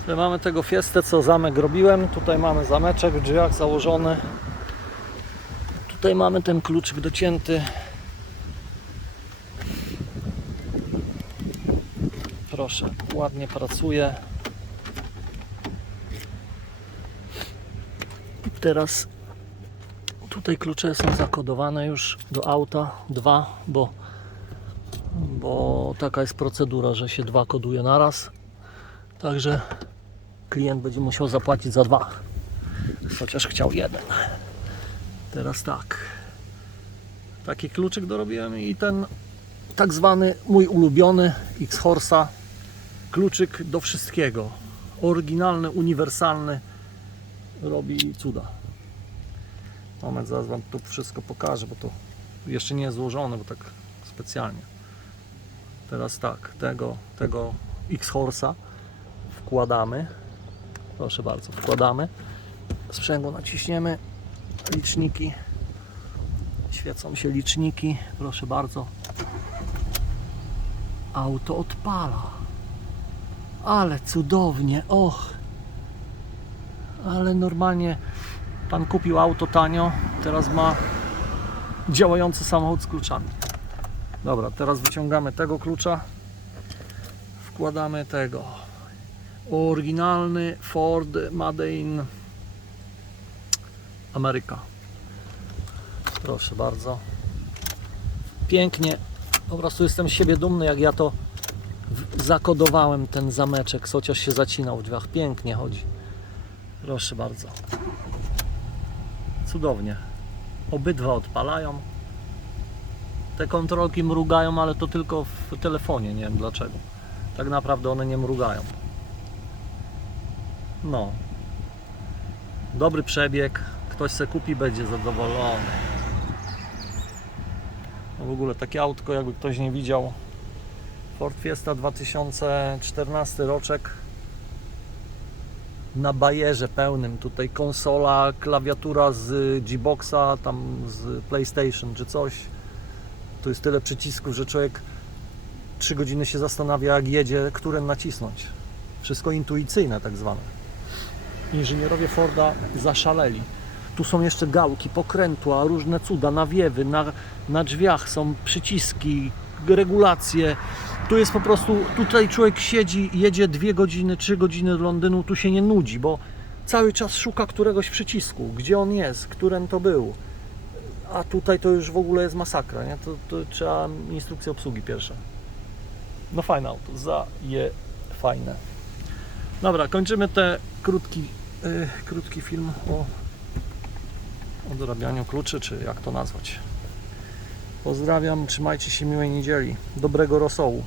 Tutaj mamy tego fiestę, co zamek robiłem. Tutaj mamy zameczek w drzwiach założony. Tutaj mamy ten kluczyk docięty. Proszę, ładnie pracuje. Teraz tutaj klucze są zakodowane już do auta. Dwa, bo, bo taka jest procedura, że się dwa koduje naraz. Także klient będzie musiał zapłacić za dwa. Chociaż chciał jeden. Teraz tak. Taki kluczyk dorobiłem i ten tak zwany mój ulubiony X-Horsa kluczyk do wszystkiego. Oryginalny, uniwersalny. Robi cuda. Moment, zaraz Wam tu wszystko pokażę, bo to jeszcze nie jest złożone, bo tak specjalnie. Teraz tak, tego, tego X-Horsa wkładamy. Proszę bardzo, wkładamy. Sprzęgło naciśniemy. Liczniki. Świecą się liczniki. Proszę bardzo. Auto odpala. Ale cudownie. Och. Ale normalnie pan kupił auto tanio. Teraz ma działający samochód z kluczami. Dobra, teraz wyciągamy tego klucza. Wkładamy tego. Oryginalny Ford Made in America. Proszę bardzo. Pięknie. Po prostu jestem z siebie dumny, jak ja to zakodowałem ten zameczek, chociaż się zacinał w drzwiach. Pięknie chodzi. Proszę bardzo. Cudownie. Obydwa odpalają. Te kontrolki mrugają, ale to tylko w telefonie, nie wiem dlaczego. Tak naprawdę one nie mrugają. No. Dobry przebieg. Ktoś se kupi, będzie zadowolony. No w ogóle takie autko, jakby ktoś nie widział. Ford Fiesta 2014 roczek. Na bajerze pełnym. Tutaj konsola, klawiatura z G-Boxa, tam z PlayStation czy coś. Tu jest tyle przycisków, że człowiek 3 godziny się zastanawia, jak jedzie, które nacisnąć. Wszystko intuicyjne, tak zwane. Inżynierowie Forda zaszaleli. Tu są jeszcze gałki, pokrętła, różne cuda, nawiewy, na, na drzwiach są przyciski, regulacje. Tu jest po prostu, tutaj człowiek siedzi, jedzie 2 godziny, 3 godziny do Londynu, tu się nie nudzi, bo cały czas szuka któregoś przycisku, gdzie on jest, którym to był. A tutaj to już w ogóle jest masakra, nie? To, to trzeba instrukcję obsługi pierwsza. No fajne auto, za je fajne. Dobra, kończymy te krótki, y, krótki film o, o dorabianiu kluczy, czy jak to nazwać. Pozdrawiam, trzymajcie się miłej niedzieli. Dobrego rosołu.